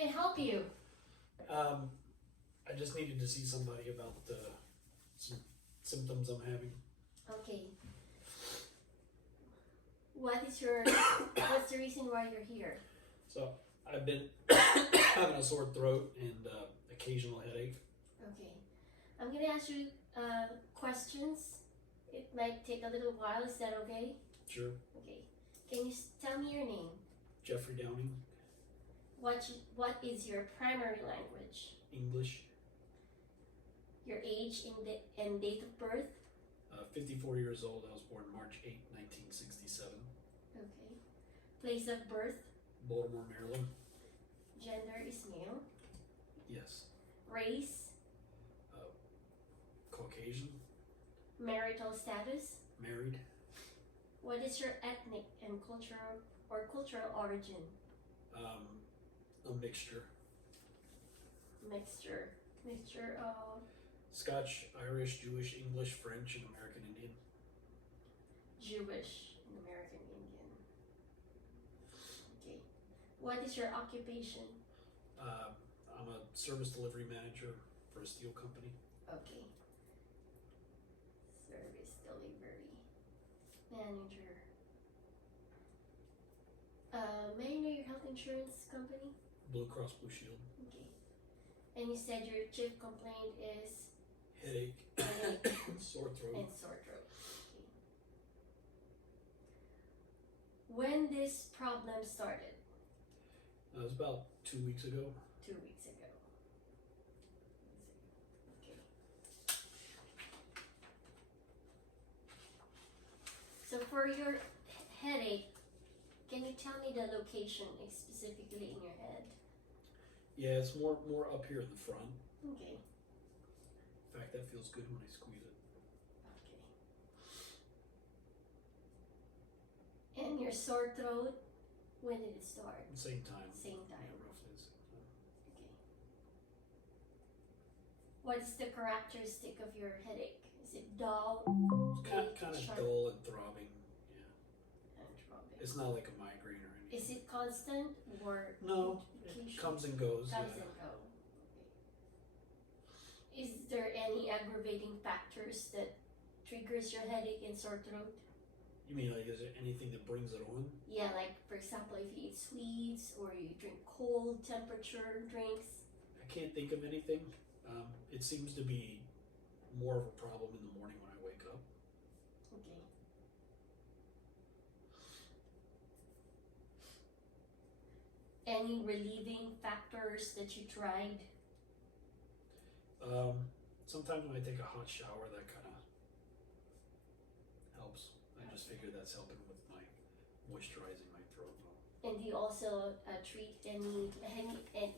can I help you? I just needed to see somebody about some symptoms I'm having. Okay. What's the reason why you're here? So I've been having a sore throat and occasional headache. Okay. I'm gonna ask you questions. It might take a little while. Is that okay? Sure. Okay. Can you tell me your name? Jeffrey Downing. What is your primary language? English. Your age and date of birth? 54 years old. I was born March 8, 1967. Okay. Place of birth? Baltimore, Maryland. Gender is male. Yes. Race? Caucasian. Marital status? Married. What is your ethnic and cultural origin? A mixture. Mixture of Scotch, Irish, Jewish, English, French, and American Indian. Jewish and American Indian. Okay. What is your occupation? I'm a service delivery manager for a steel company. Okay. Service delivery manager. May I know your health insurance company? Blue Cross Blue Shield. Okay. And you said your chief complaint is Headache, headache sore throat. and sore throat. Okay. When this problem started? It was about 2 weeks ago. 2 weeks ago. Okay. So for your headache, can you tell me the location specifically in your head? Yeah, it's more up here in the front. Okay. In fact, that feels good when I squeeze it. Okay. And your sore throat, when did it start? Same time. Same time. Yeah, roughly the same time. Okay. What is the characteristic of your headache? Is it dull? It's kind of sharp, dull and throbbing. Yeah. and throbbing? It's not like a migraine or anything. Is it constant or No, occasional? it comes and goes. Comes Yeah. and go. Okay. Is there any aggravating factors that triggers your headache and sore throat? You mean like, is there anything that brings it on? Yeah, like for example, if you eat sweets or you drink cold temperature drinks. I can't think of anything. It seems to be more of a problem in the morning when I wake up. Okay. Any relieving factors that you tried? Sometimes when I take a hot shower, that kind of helps. I just figure that's helping with my moisturizing my throat. And do you also treat and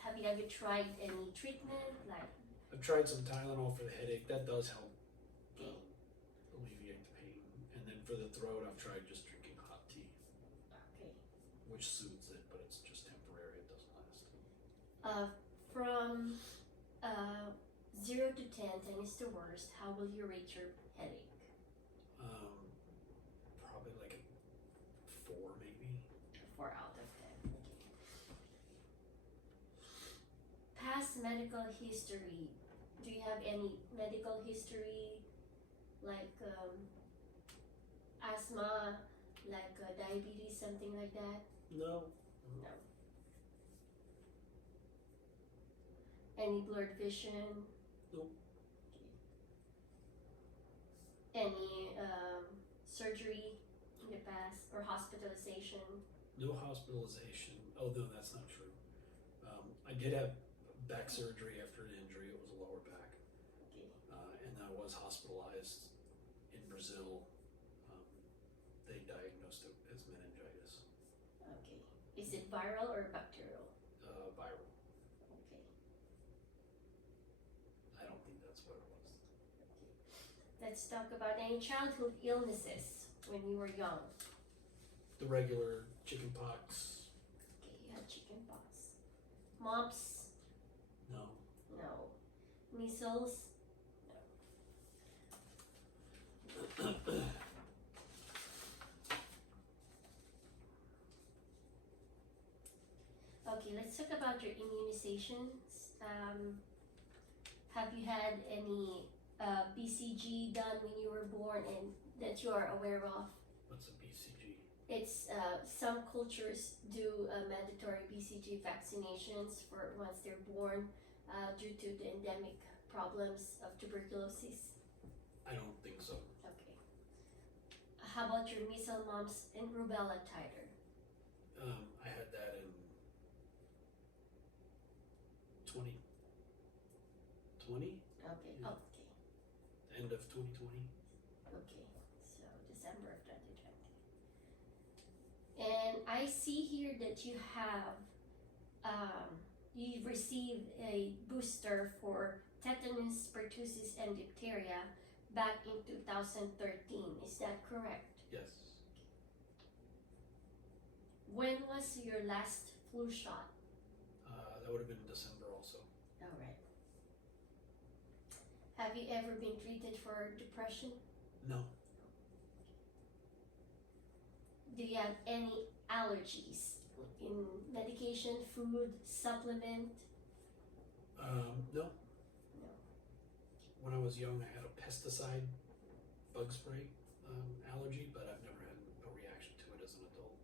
have you ever tried any treatment like? I've tried some Tylenol for the headache. That does help Okay. alleviate the pain. And then for the throat, I've tried just drinking hot tea, Okay. which soothes it, but it's just temporary. It doesn't last. From 0 to 10, 10 is the worst. How will you rate your headache? Probably like a 4, maybe. 4 out of 10. Okay. Past medical history. Do you have any medical history like asthma, like diabetes, something like that? No. No. Any blurred vision? Nope. Okay. Any surgery in the past or hospitalization? No hospitalization. Oh no, that's not true. I did have back surgery after an injury. It was a lower back. Okay. And I was hospitalized in Brazil. They diagnosed it as meningitis. Okay. Is it viral or bacterial? Viral. Okay. I don't think that's what it was. Let's talk about any childhood illnesses when you were young. The regular chicken pox. Okay, you had chicken pox. Mumps? No. No. Measles? No. Okay, let's talk about your immunizations. Have you had any BCG done when you were born and that you are aware of? What's a BCG? It's some cultures do mandatory BCG vaccinations for once they're born due to the endemic problems of tuberculosis. I don't think so. Okay. How about your measles, mumps, and rubella titer? I had that in 2020, Okay. Yeah. Okay. end of 2020. Okay. So December of 2020. And I see here that you have you've received a booster for tetanus, pertussis, and diphtheria back in 2013. Is that correct? Yes. When was your last flu shot? That would have been December also. All right. Have you ever been treated for depression? No. Do you have any allergies in medication, food, supplement? No. No. When I was young, I had a pesticide bug spray allergy, but I've never had a reaction to it as an adult.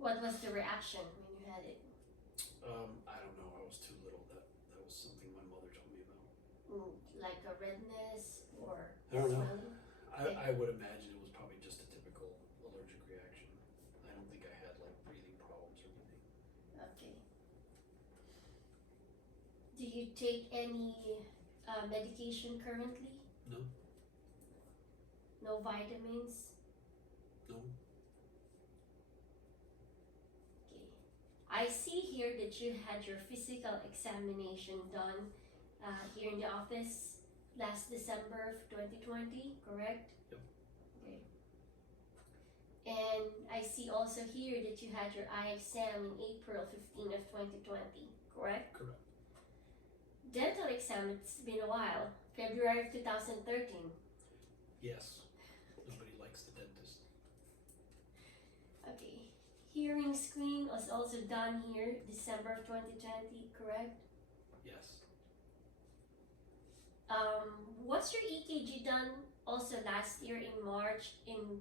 What was the reaction when you had it? I don't know. I was too little. That was something my mother told me about. Like a redness or I don't know. swelling? I would imagine it was probably just a typical allergic reaction. I don't think I had like breathing problems or anything. Okay. Do you take any medication currently? No. No vitamins? No. Okay. I see here that you had your physical examination done here in the office last December of 2020, correct? Yep. Okay. And I see also here that you had your eye exam in April 15 of 2020, correct? Correct. Dental exam, it's been a while, February of 2013. Yes. Nobody likes the dentist. Okay. Hearing screen was also done here, December of 2020, correct? Yes. Was your EKG done also last year in March in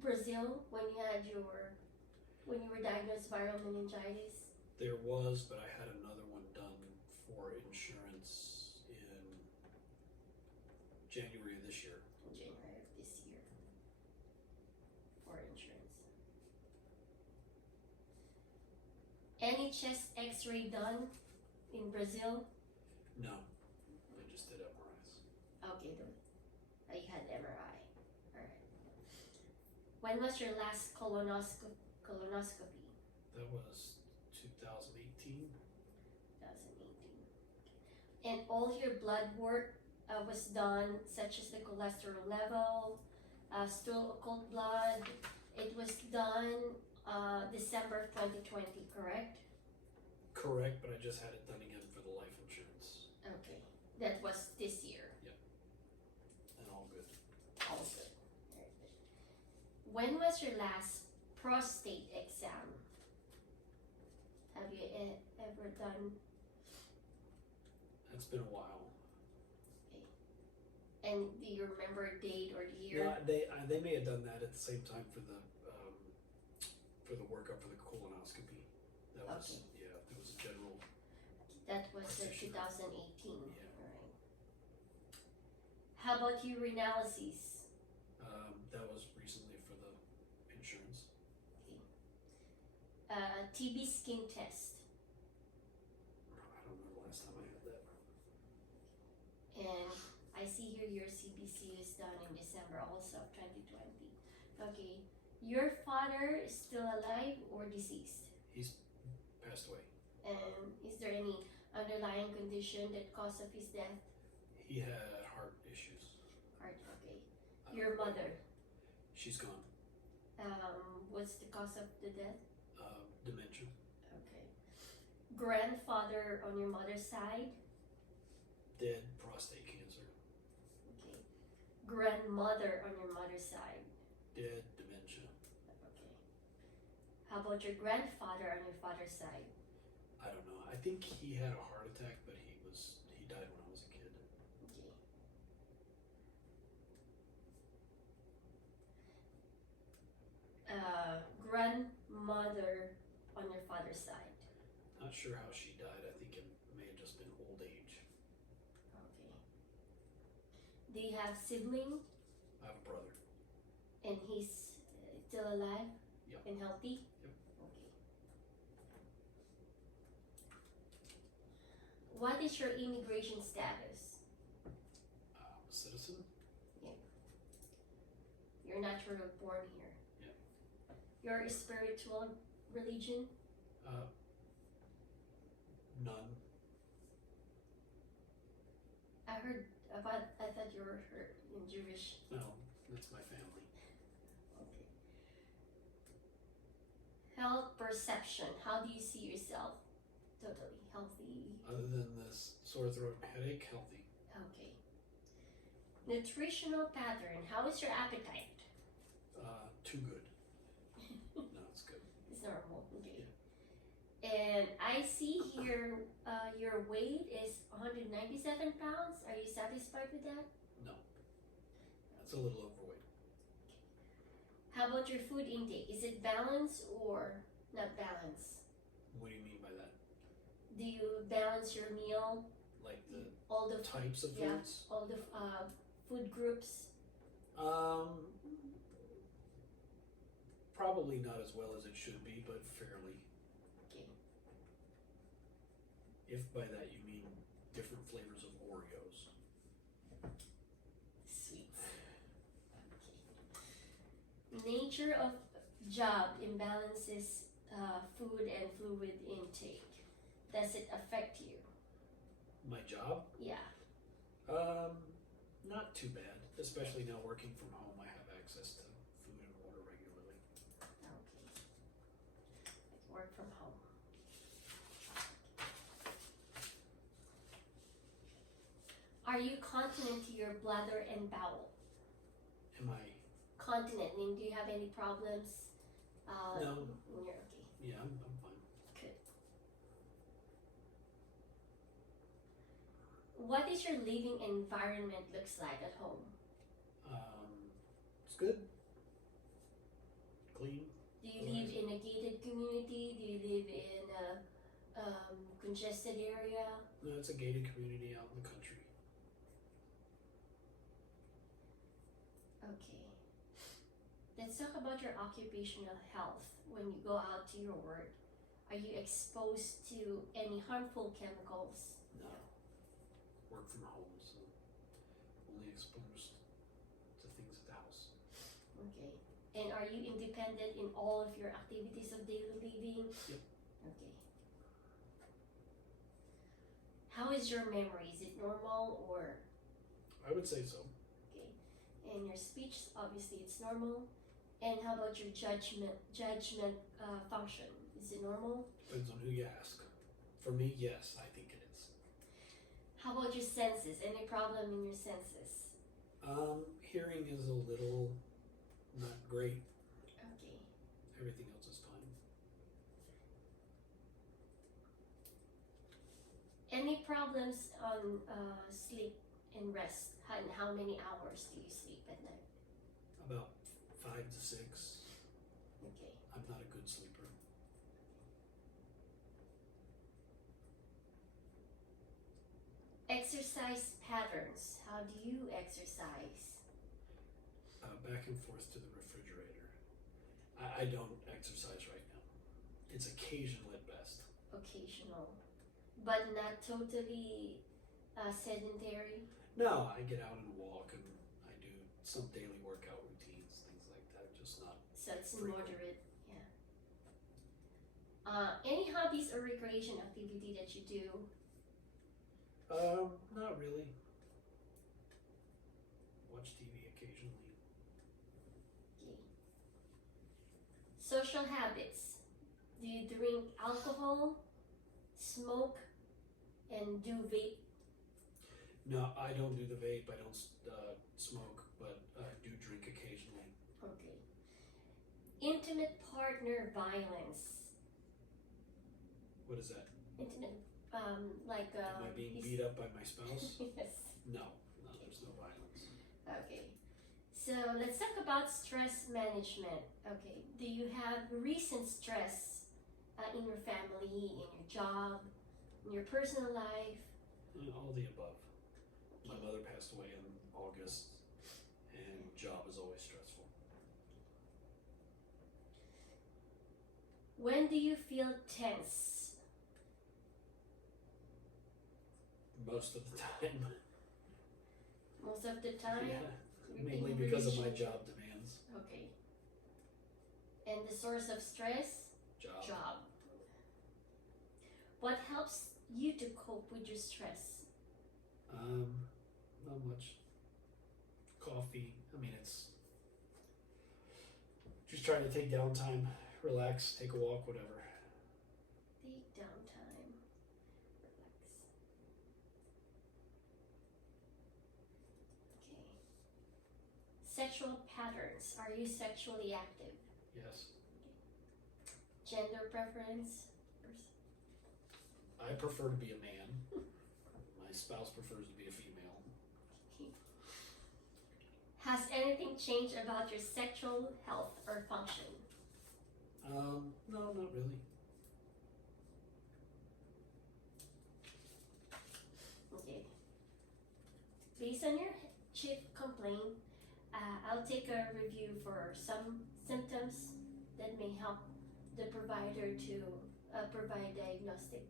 Brazil when you were diagnosed viral meningitis? There was, but I had another one done for insurance in January of this year. In January of this year for insurance. Any chest x-ray done in Brazil? No. I just did MRIs. Okay, you had MRI. Alright. When was your last colonoscopy? That was 2018. 2018. And all your blood work was done, such as the cholesterol level, stool occult blood. It was done December of 2020, correct? Correct, but I just had it done again for the life insurance. Okay, that was this year. And all good. Also, very good. When was your last prostate exam? Have you ever done? It's been a while. And do you remember a date or the year? No, they may have done that at the same time for the workup for the colonoscopy. That was it was a general. That was practitioner. 2018. Yeah. Alright. How about urinalysis? That was recently for the insurance. TB skin test. I don't know the last time I had that. And I see here your CBC is done in December also of 2020. Okay. Your father is still alive or deceased? He's passed away. And is there any underlying condition that caused of his death? He had heart issues. Heart, okay. Your mother, She's gone. what's the cause of the death? Dementia. Okay. Grandfather on your mother's side? Dead. Prostate cancer. Okay. Grandmother on your mother's side? Dead. Dementia. Okay. How about your grandfather on your father's side? I don't know. I think he had a heart attack, but he died when I was a kid. Okay. Grandmother on your father's side. Not sure how she died. I think it may have just been old age. Okay. Do you have sibling? I have a brother. And he's still alive? Yep. And healthy? Yep. Okay. What is your immigration status? I'm a citizen. You're naturally born here. Yep. Your spiritual religion? None. I thought you were Jewish. No, that's my family. Okay. Health perception. How do you see yourself? Totally healthy. Other than this sore throat and headache, healthy. Okay. Nutritional pattern. How is your appetite? Too good. No, it's good. It's normal. Okay. And I see here your weight is 197 pounds. Are you satisfied with that? No. That's a little overweight. How about your food intake? Is it balanced or not balanced? What do you mean by that? Do you balance your meal? Like the All the types of yeah, foods? all the food groups. Probably not as well as it should be, but fairly. Okay. If by that you mean different flavors of Oreos. Sweets. Okay. Nature of job imbalances food and fluid intake. Does it affect you? My job? Yeah. Not too bad. Especially now working from home, I have access to food and water regularly. Okay. Like work from home. Are you continent to your bladder and bowel? Am I? Continent, meaning do you have any problems? No. When you're okay. Yeah, I'm fine. Good. What is your living environment looks like at home? It's good. Clean. Do you live in a gated community? Do you live in a congested area? No, it's a gated community out in the country. Okay. Let's talk about your occupational health. When you go out to your work, are you exposed to any harmful chemicals? No. Work from home, so only exposed to things at the house. Okay. And are you independent in all of your activities of daily living? Yep. Okay. How is your memory? Is it normal or? I would say so. Okay. And your speech, obviously it's normal. And how about your judgment function? Is it normal? Depends on who you ask. For me, yes, I think it is. How about your senses? Any problem in your senses? Hearing is a little not great. Okay. Everything else is fine. Any problems on sleep and rest? And how many hours do you sleep at night? About 5 to 6. Okay. I'm not a good sleeper. Exercise patterns. How do you exercise? Back and forth to the refrigerator. I don't exercise right now. It's occasional at best. Occasional, but not totally sedentary. No, I get out and walk and I do some daily workout routines, things like that, just not. So it's frequent. moderate, yeah. Any hobbies or recreation activity that you do? Not really. Watch TV occasionally. Okay. Social habits. Do you drink alcohol, smoke, and do vape? No, I don't do the vape. I don't smoke, but I do drink occasionally. Okay. Intimate partner violence. What is that? Intimate, like Am I being beat up by my spouse? Yes. No, there's no violence. Okay. So let's talk about stress management. Okay. Do you have recent stress in your family, in your job, in your personal life? All the above. My mother passed away in August, and job is always stressful. When do you feel tense? Most of the time. Most of the time? Yeah, mainly because of my job demands. Okay. And the source of stress? Job. What helps you to cope with your stress? Not much. Coffee. I mean, it's just trying to take downtime, relax, take a walk, whatever. Take downtime, relax. Okay. Sexual patterns. Are you sexually active? Yes. Gender preference? I prefer to be a man. My spouse prefers to be a female. Okay. Has anything changed about your sexual health or function? No, not really. Okay. Based on your chief complaint, I'll take a review for some symptoms that may help the provider to provide diagnostic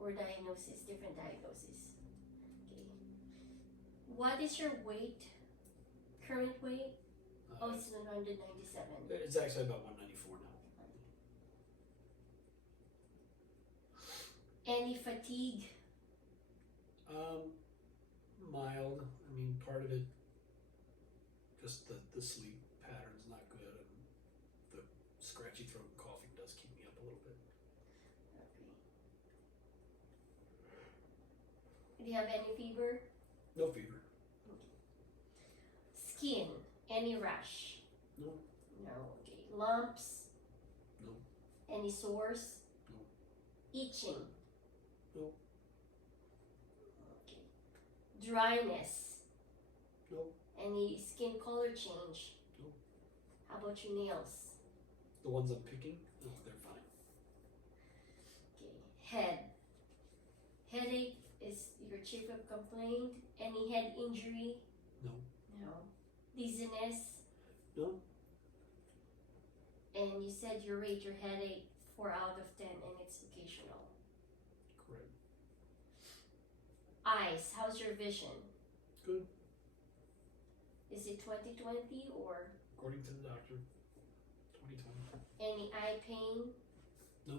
or diagnosis, different diagnoses. Okay. What is your weight? Current weight? Oh, it's 197. It's actually about 194 now. Any fatigue? Mild. I mean, part of it, just the sleep pattern's not good, and the scratchy throat and coughing does keep me up a little bit. Okay. Do you have any fever? No fever. Skin? Any rash? No. No. Okay. Lumps? No. Any sores? No. Itching? No. Okay. Dryness? No. Any skin color change? No. How about your nails? The ones I'm picking? No, they're fine. Okay. Head? Headache is your chief of complaint. Any head injury? No. No. Dizziness? No. And you said you rate your headache 4 out of 10 and it's occasional. Correct. Eyes, how's your vision? Good. Is it 20/20 or According to the doctor, 20/20. any eye pain? No.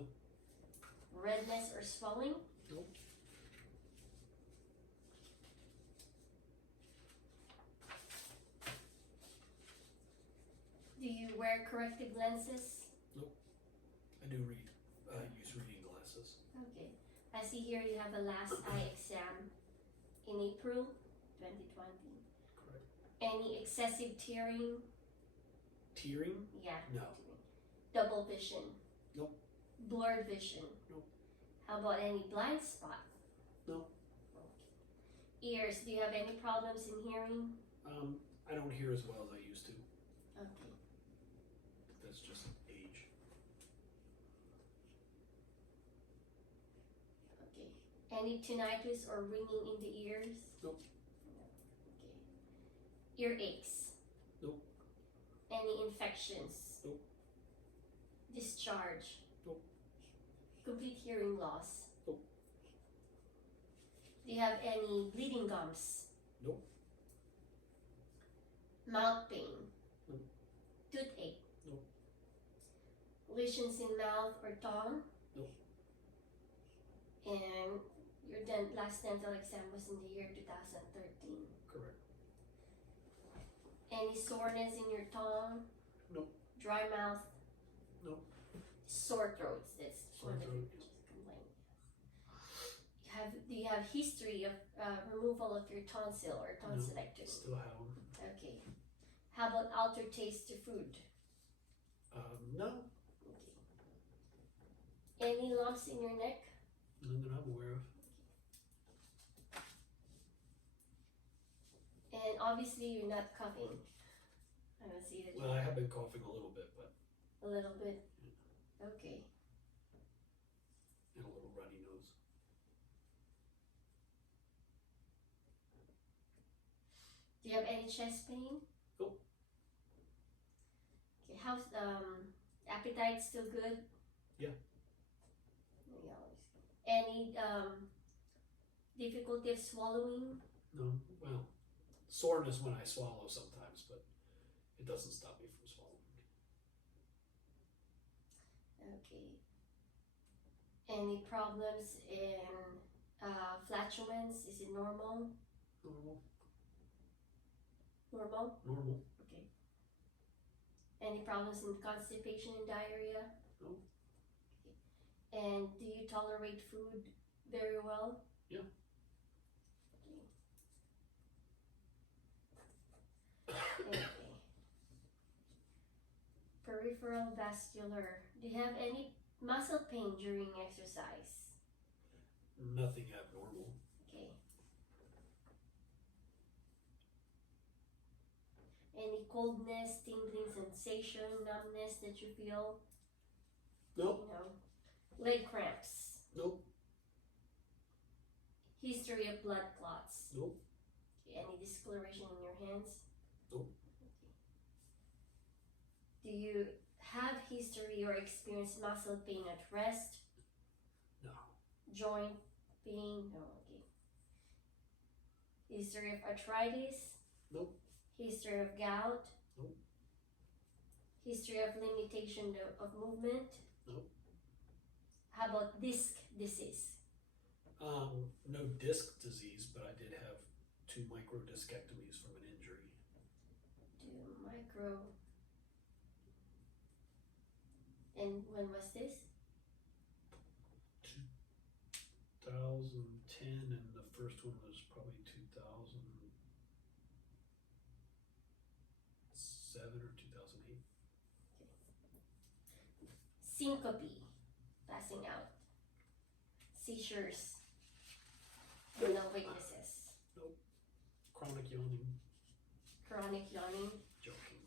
Redness or swelling? Nope. Do you wear corrective lenses? I do use reading glasses. Okay. I see here you have a last eye exam in April 2020. Correct. Any excessive tearing? Tearing? Yeah. No. Double vision? Nope. Blurred vision? Nope. How about any blind spot? No. Okay. Ears, do you have any problems in hearing? I don't hear as well as I used to. Okay. That's just age. Okay. Any tinnitus or ringing in the ears? Nope. Okay. Earaches? Nope. Any infections? Nope. Discharge? Nope. Complete hearing loss? Nope. Do you have any bleeding gums? Nope. Mouth pain? Nope. Toothache? Nope. Lesions in mouth or tongue? Nope. And your last dental exam was in the year 2013. Correct. Any soreness in your tongue? Nope. Dry mouth? Nope. Sore throats? That's Sore one of the throat. complaint. Do you have history of removal of your tonsil or tonsillectomy? Still have them. Okay. How about altered taste to food? No, Okay. Any lumps in your neck? none that I'm aware of. And obviously you're not coughing. I don't see that. Well, I have been coughing a little bit, but A little bit. Okay. and a little runny nose. Do you have any chest pain? Nope. Okay, how's appetite still good? Yeah. Any difficulty of swallowing? No, well, soreness when I swallow sometimes, but it doesn't stop me from swallowing. Okay. Any problems in flatulence? Is it normal? Normal. Normal? Normal. Okay. Any problems in constipation and diarrhea? No. Okay. And do you tolerate food very well? Yeah. Okay. Peripheral vascular. Do you have any muscle pain during exercise? Nothing abnormal. Okay. Any coldness, tingling sensation, numbness that you feel? Nope. No. Leg cramps. Nope. History of blood clots. Nope. Okay. Any discoloration in your hands? Nope. Okay. Do you have history or experience muscle pain at rest? No. Joint pain? No. Okay. History of arthritis? Nope. History of gout? Nope. History of limitation of movement? Nope. How about disc disease? No disc disease, but I did have 2 microdiscectomies from an injury. 2 micro. And when was this? 2010, and the first one was probably 2007 or 2008. Syncope, passing out. Seizures. Mental weaknesses. Nope. Chronic yawning. Chronic yawning. Joking.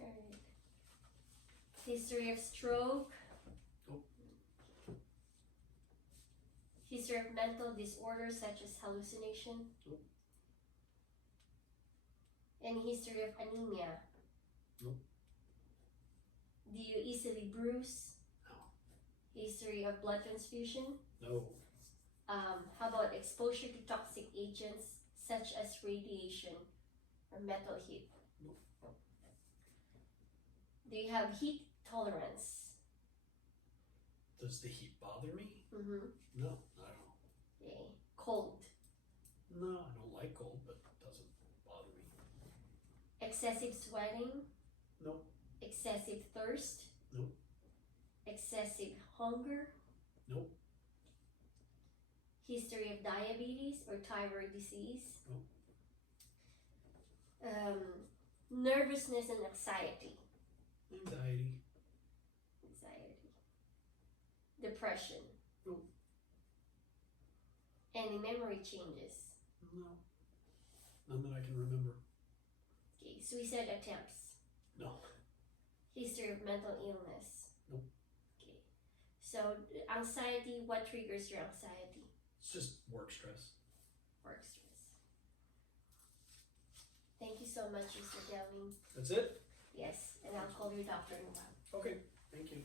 Alright. History of stroke. Nope. History of mental disorders such as hallucination. Nope. Any history of anemia. Nope. Do you easily bruise? No. History of blood transfusion. No. How about exposure to toxic agents such as radiation or metal heat? Nope. Do you have heat tolerance? Does the heat bother me? Mm-hmm. No, not at all. Okay. Cold. No, I don't like cold, but it doesn't bother me. Excessive sweating. Nope. Excessive thirst. Nope. Excessive hunger. Nope. History of diabetes or thyroid disease. Nope. Nervousness and anxiety. Anxiety. Depression. Nope. Any memory changes. No. None that I can remember. Okay. Suicide attempts. No. History of mental illness. Nope. Okay. So anxiety, what triggers your anxiety? It's just work stress. Work stress. Thank you so much, Mr. Delving. That's it? Yes, and I'll call your doctor in a while. Okay. Thank you.